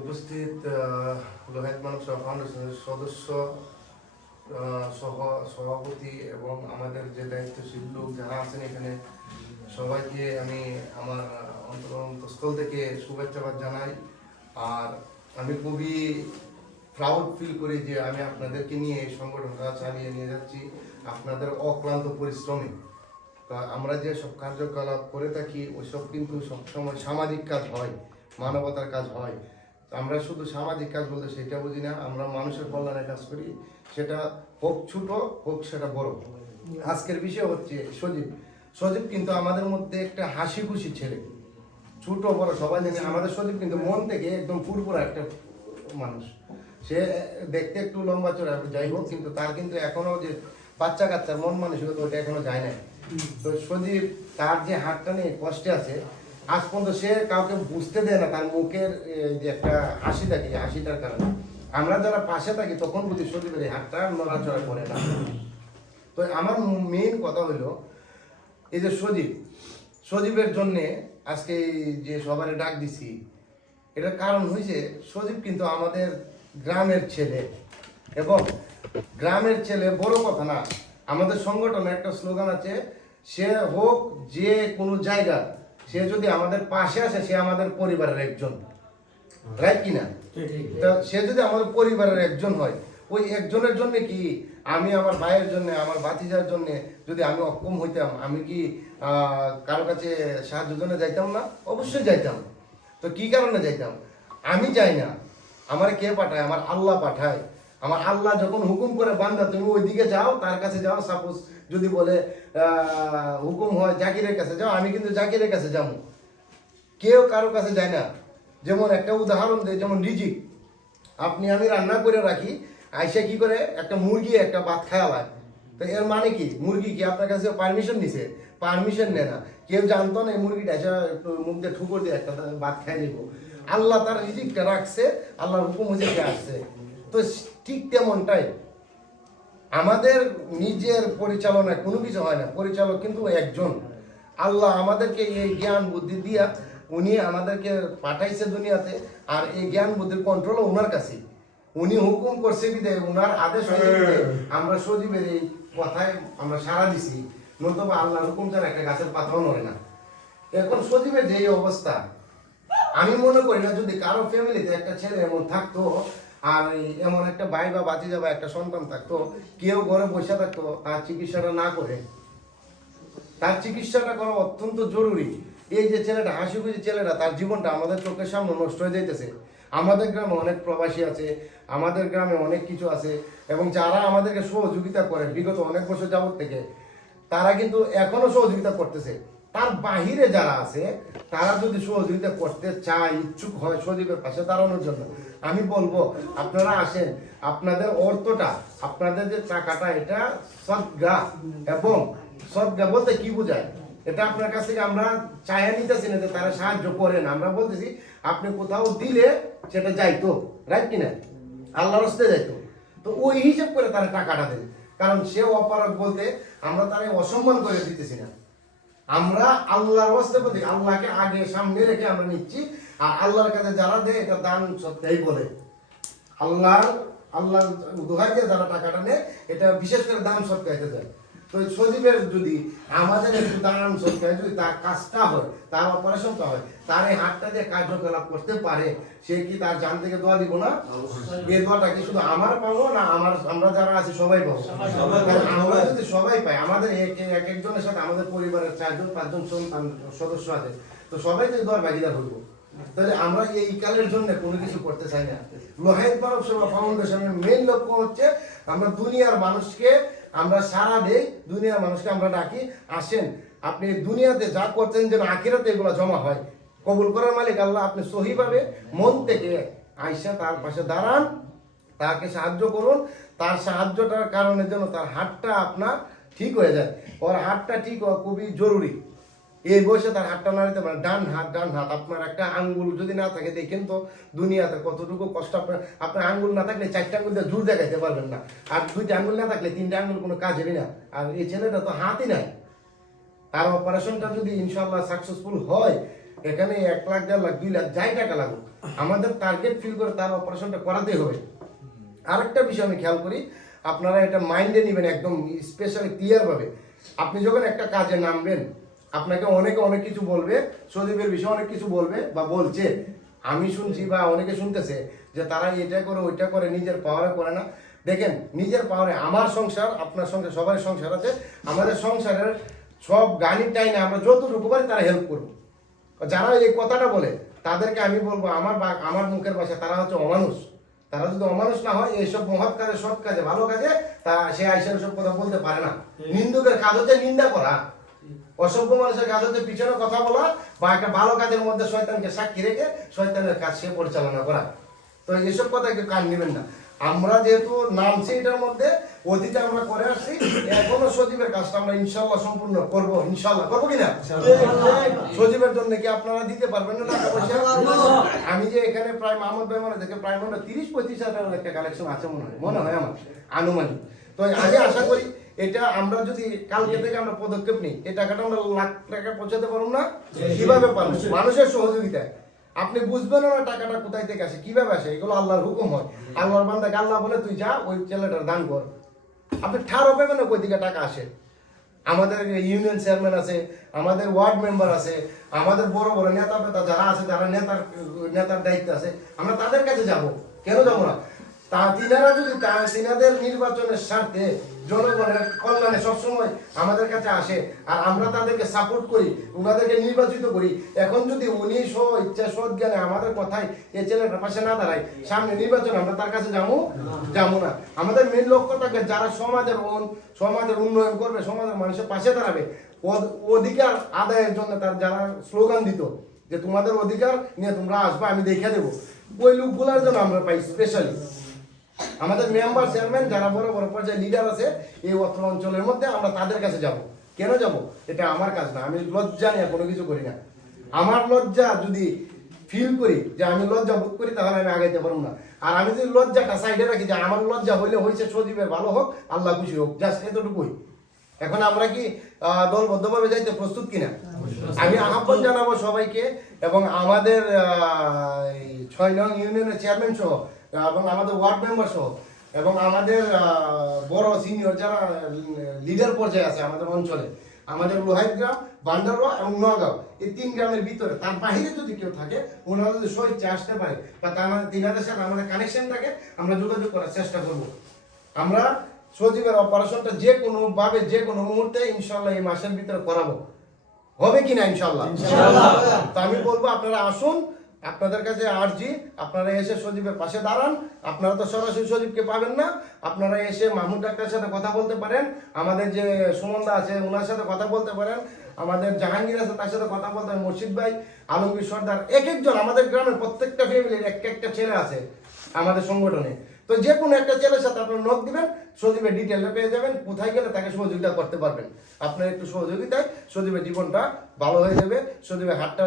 উপস্থিত আহ, লোহায়ত মানব ফাউন্ডেশনের সদস্য সহ সভাপতি এবং আমাদের যে দায়িত্বশীল লোক যারা আছেন এখানে সবাইকে আমি আমার অন্তরস্থল থেকে শুভেচ্ছাবাদ জানাই। আর আমি খুবই প্রাউড ফিল করি যে আমি আপনাদেরকে নিয়ে এই সংগঠনটা চালিয়ে নিয়ে যাচ্ছি। আপনাদের অক্লান্ত পরিশ্রমে। তা আমরা যে সব কার্যকলাপ করে থাকি ওইসব কিন্তু সবসময় সামাজিক কাজ হয় মানবতার কাজ হয়। আমরা শুধু সামাজিক কাজ বলতে সেটা বুঝি না, আমরা মানুষের কল্যাণে কাজ করি। সেটা হোক ছোট, হোক সেটা বড়। আজকের বিষয় হচ্ছে সজীব। সজীব কিন্তু আমাদের মধ্যে একটা হাসি খুশি ছেলে। ছোট, বড়, সবাই জানে, আমাদের সজীব কিন্তু মন থেকে একদম ফুরফুরা একটা মানুষ। সে দেখতে একটু লম্বা চড়া যাই হোক, কিন্তু তার কিন্তু এখনও যে বাচ্চা কাচ্চার মন মানসিকতা ওটা এখনও যায় না তো সজীব তার যে হাতটা নিয়ে কষ্টে আছে আজ পর্যন্ত সে কাউকে বুঝতে দেয় না, তার মুখের যে একটা হাসি থাকে হাসিটার কারণে। আমরা যারা পাশে থাকি, তখন বুঝি এই হাতটা নড়াচড়া করে না। তো আমার মেইন কথা হলো, এই যে সজীব, সজীবের জন্যে আজকে যে সবারে ডাক দিছি, এটার কারণ হয়েছে সজীব কিন্তু আমাদের গ্রামের ছেলে। এবং গ্রামের ছেলে বড় কথা না, আমাদের সংগঠনে একটা স্লোগান আছে, সে হোক যে কোনো জায়গা সে যদি আমাদের পাশে আসে সে আমাদের পরিবারের একজন। রাইট কিনা তা সে যদি আমাদের পরিবারের একজন হয় ওই একজনের জন্য কি আমি আমার ভাইয়ের জন্য আমার ভাতিজার জন্য যদি আমি অক্ষম হইতাম আমি কি কারও কাছে সাহায্য জন্য যাইতাম না? অবশ্যই যাইতাম। তো কি কারণে যাইতাম? আমি যাই না। আমার কে পাঠায়? আমার আল্লাহ পাঠায়। আমার আল্লাহ যখন হুকুম করে, বান্দা, তুমি ওই দিকে যাও, তার কাছে যাও। সাপোজ যদি বলে হুকুম হয় জাকিরের কাছে যাও, আমি কিন্তু জাকিরের কাছে যাব। কেউ কারও কাছে যায় না। যেমন একটা উদাহরণ দেয় যেমন রিজিক। আপনি, আমি রান্না করে রাখি, আইসা কি করে, একটা মুরগি, একটা ভাত খাওয়ালায় তো এর মানে কি? মুরগি কি আপনার কাছে পারমিশন নিছে? পারমিশন নেয় না। কেউ জানতো না, এই মুরগিটা এসে মুখ দিয়ে ঠুকর দিয়ে একটা ভাত খাই নিব। আল্লাহ তার রিজিকটা রাখছে, আল্লাহর হুকুম হয়েছে সে আসছে। তো ঠিক তেমনটাই। আমাদের নিজের পরিচালনায় কোনো কিছু হয় না পরিচালক কিন্তু একজন। আল্লাহ আমাদেরকে এই জ্ঞান বুদ্ধি দিয়া উনি আমাদেরকে পাঠাইছে দুনিয়াতে আর এই জ্ঞান বুদ্ধির কন্ট্রোলও ওনার কাছে উনি হুকুম করছে বিদে ওনার আদেশ হয়েছে আমরা সজীবের এই কথায় আমরা সারা দিছি নতুবা আল্লাহর হুকুম ছাড়া একটা গাছের পাতাও নড়ে না। এখন সজীবের যে অবস্থা আমি মনে করি না যদি কারও ফ্যামিলিতে একটা ছেলে এমন থাকতো আর এমন একটা ভাই বা বাতিজা বা একটা সন্তান থাকতো, কেউ ঘরে বসে থাকতো তার চিকিৎসাটা না করে। তার চিকিৎসাটা করা অত্যন্ত জরুরি। এই যে ছেলেটা, হাসি খুশি ছেলেটা, তার জীবনটা আমাদের চোখের সামনে নষ্ট হয়ে যাইতেছে। আমাদের গ্রামে অনেক প্রবাসী আছে, আমাদের গ্রামে অনেক কিছু আছে, এবং যারা আমাদেরকে সহযোগিতা করে, বিগত অনেক বছর যাবত থেকে, তারা কিন্তু এখনও সহযোগিতা করতেছে। তার বাহিরে যারা আছে, তারা যদি সহযোগিতা করতে চায়, ইচ্ছুক হয়, সজীবের পাশে দাঁড়ানোর জন্য, আমি বলব, আপনারা আসেন। আপনাদের অর্থটা, আপনাদের যে টাকাটা, এটা সদ্গা এবং সদ্গা বলতে কি বোঝায়? এটা আপনার কাছ থেকে আমরা চাইয়া নিতেছি না যে তারা সাহায্য করেন। আমরা বলতেছি, আপনি কোথাও দিলে সেটা যাইতো রাইট কিনা? আল্লাহর হস্তে যাইতো। তো ওই হিসাব করে তারা টাকাটা দেন কারণ সে অপারক বলতে আমরা তারা অসম্মান করে দিতেছি না। আমরা আল্লাহর অবস্থা আল্লাহকে আগে সামনে রেখে আমরা নিচ্ছি, আর আল্লাহর কাছে যারা দেয়, এটা দান সত্যাই বলে। আল্লাহর আল্লাহর দোহাই দিয়ে যারা টাকাটা নেয়, এটা বিশেষ করে দান সত্যাইতে যায় তো সজীবের যদি আমাদের একটু দান সৎকায় যদি তার কাজটা হয় তার অপারেশনটা হয় তার এই হাতটা দিয়ে কার্যকলাপ করতে পারে সে কি তার জান থেকে দোয়া দিব না? এই দোয়াটা কি শুধু আমার পাবো না আমার আমরা যারা আছি সবাই পাবো? আমরা যদি সবাই পাই আমাদের এক এক একজনের সাথে আমাদের পরিবারের চারজন পাঁচজন সন্তান সদস্য আছে তো সবাই এই দোয়ার ভাগিদার হইব তাহলে আমরা এই কালের জন্য কোনো কিছু করতে চাই না। লোহায়ত মানব সেবা ফাউন্ডেশনের মেন লক্ষ্য হচ্ছে আমরা দুনিয়ার মানুষকে আমরা সারা দেই, দুনিয়ার মানুষকে আমরা ডাকি, আসেন, আপনি দুনিয়াতে যা করছেন যেন আখিরাতে এগুলো জমা হয়। কবুল করার মালিক আল্লাহ, আপনি সহিভাবে মন থেকে আইসা তার পাশে দাঁড়ান, তাকে সাহায্য করুন, তার সাহায্যটার কারণে যেন তার হাতটা আপনার ঠিক হয়ে যায়। ওর হাতটা ঠিক হওয়া খুবই জরুরি। এই বয়সে তার হাতটা নাড়িতে পারে, ডান হাত ডান হাত। আপনার একটা আঙ্গুল যদি না থাকে, দেখেন তো দুনিয়াতে কতটুকু কষ্ট। আপনার আপনার আঙ্গুল না থাকলে চারটা আঙ্গুল দিয়ে জোর দেখাইতে পারবেন না। আর দুইটা আঙ্গুল না থাকলে তিনটা আঙ্গুল কোনো কাজেরই না। আর এই ছেলেটা তো হাতই নাই। তার অপারেশনটা যদি ইনশাল্লাহ সাকসেসফুল হয়, এখানে এক লাখ, দেড় লাখ, দুই লাখ, যাই টাকা লাগুক, আমাদের টার্গেট ফিল করে তার অপারেশনটা করাতেই হবে। আরেকটা বিষয় আমি খেয়াল করি, আপনারা এটা মাইন্ডে নেবেন, একদম স্পেশালি ক্লিয়ারভাবে আপনি যখন একটা কাজে নামবেন আপনাকে অনেকে অনেক কিছু বলবে সদীপের বিষয়ে অনেক কিছু বলবে বা বলছে। আমি শুনছি বা অনেকে শুনতেছে যে তারা এটা করে ওইটা করে নিজের পাওয়ারে করে না। দেখেন নিজের পাওয়ারে আমার সংসার আপনার সংসার সবার সংসার আছে। আমাদের সংসারের সব গানির টাইনে আমরা যতটুকু পারি তারা হেল্প করব। যারা এই কথাটা বলে তাদেরকে আমি বলব আমার বা- আমার মুখের ভাষা তারা হচ্ছে অমানুষ। তারা যদি অমানুষ না হয় এইসব মহৎ কাজে সৎ কাজে ভালো কাজে তা সে আইসের সব কথা বলতে পারে না। নিন্দুকের কাজ হচ্ছে নিন্দা করা। অসভ্য মানুষের কাজ হচ্ছে পিছনে কথা বলা বা একটা ভালো কাজের মধ্যে শয়তানকে সাক্ষী রেখে শয়তানের কাজ সে পরিচালনা করা। তো এইসব কথা কেউ কান নেবেন না। আমরা যেহেতু নামছি এটার মধ্যে, অতীতে আমরা করে আসছি, এখনও সজীবের কাজটা আমরা ইনশাল্লাহ সম্পূর্ণ করব। ইনশাল্লাহ করব কিনা? সজীবের জন্য কি আপনারা দিতে পারবেন না টাকা পয়সা? আমি যে এখানে প্রায় মাহমুদ ভাই মনে থেকে প্রায় মনে হয় তিরিশ পঁয়ত্রিশ হাজার একটা কালেকশন আছে মনে হয়। মনে হয় আমার, আনুমানিক। তো আগে আশা করি এটা আমরা যদি কালকে থেকে আমরা পদক্ষেপ নিই এই টাকাটা আমরা লাখ টাকা পৌঁছাতে পারব না? কীভাবে পারব? মানুষের সহযোগিতায়। আপনি বুঝবেন না টাকাটা কোথায় থেকে আসে কীভাবে আসে? এগুলো আল্লাহর হুকুম হয়। আল্লাহর বান্দাকে আল্লাহ বলে তুই যা ওই ছেলেটার দান কর। আপনি ঠারও পাবেন না কই দিকে টাকা আসে। আমাদের ইউনিয়ন চেয়ারম্যান আছে আমাদের ওয়ার্ড মেম্বার আছে আমাদের বড় বড় নেতা ফেতা যারা আছে যারা নেতার নেতার দায়িত্ব আছে। আমরা তাদের কাছে যাব। কেন যাব না? তা তিনারা যদি তিনাদের নির্বাচনের স্বার্থে জনগণের কল্যাণে সবসময় আমাদের কাছে আসে আর আমরা তাদেরকে সাপোর্ট করি ওনাদেরকে নির্বাচিত করি, এখন যদি উনি স্ব ইচ্ছা, সৎ জ্ঞানে আমাদের কথায় এই ছেলেটার পাশে না দাঁড়ায়, সামনে নির্বাচন আমরা তার কাছে যাব? যাব না। আমাদের মেন লক্ষ্য থাকে যারা সমাজের সমাজের উন্নয়ন করবে, সমাজের মানুষের পাশে দাঁড়াবে অধিকার আদায়ের জন্য তার যারা স্লোগান দিত যে তোমাদের অধিকার নিয়ে তোমরা আসবে, আমি দেখে দেবো। ওই লোকগুলোর জন্য আমরা পাই স্পেশালি আমাদের মেম্বার, চেয়ারম্যান যারা বড় বড় পর্যায়ে লিডার আছে এই অত্র অঞ্চলের মধ্যে আমরা তাদের কাছে যাব। কেন যাব? এটা আমার কাজ না, আমি লজ্জা নিয়ে কোনো কিছু করি না। আমার লজ্জা যদি ফিল করি যে আমি লজ্জা বোধ করি, তাহলে আমি আগাইতে পারব না। আর আমি যদি লজ্জাটা সাইডে রাখি যে আমার লজ্জা হইলে হয়েছে সজীবের ভালো হোক, আল্লাহ খুশি হোক জাস্ট এতটুকুই। এখন আমরা কি দলবদ্ধভাবে যাইতে প্রস্তুত কিনা? আমি আহ্বান জানাব সবাইকে এবং আমাদের ছয় নং ইউনিয়নের চেয়ারম্যান সহ এবং আমাদের ওয়ার্ড মেম্বার সহ এবং আমাদের বড় সিনিয়র যারা লিডার পর্যায়ে আছে আমাদের অঞ্চলে আমাদের লোহাইত গ্রাম বান্ডারোয়া এবং নগাঁও এই তিন গ্রামের ভিতরে তার বাইরে যদি কেউ থাকে ওনারা যদি স্বেচ্ছা আসতে পারে বা তার তিনাদের সাথে আমাদের কানেকশন থাকে আমরা যোগাযোগ করার চেষ্টা করব। আমরা সজীবের অপারেশনটা যে কোনো ভাবে যে কোনো মুহূর্তে ইনশাল্লাহ এই মাসের ভিতরে করাবো। হবে কিনা ইনশাল্লাহ তো আমি বলব আপনারা আসুন আপনাদের কাছে আরজি আপনারা এসে সজীবের পাশে দাঁড়ান। আপনারা তো সরাসরি সজীবকে পাবেন না। আপনারা এসে মাহমুদ ডাক্তারের সাথে কথা বলতে পারেন। আমাদের যে সুমনদা আছে ওনার সাথে কথা বলতে পারেন। আমাদের জাহাঙ্গীর আছে, তার সাথে কথা বলতে পারেন। মুর্শিদ ভাই, আলমগীর সর্দার এক একজন আমাদের গ্রামের প্রত্যেকটা ফ্যামিলির এক একটা ছেলে আছে আমাদের সংগঠনে। তো যে কোনো একটা ছেলের সাথে আপনার নখ দিবেন, সজীবের ডিটেলটা পেয়ে যাবেন, কোথায় গেলে তাকে সহযোগিতা করতে পারবেন। আপনার একটু সহযোগিতায় সজীবের জীবনটা ভালো হয়ে যাবে, সজীবের হাতটা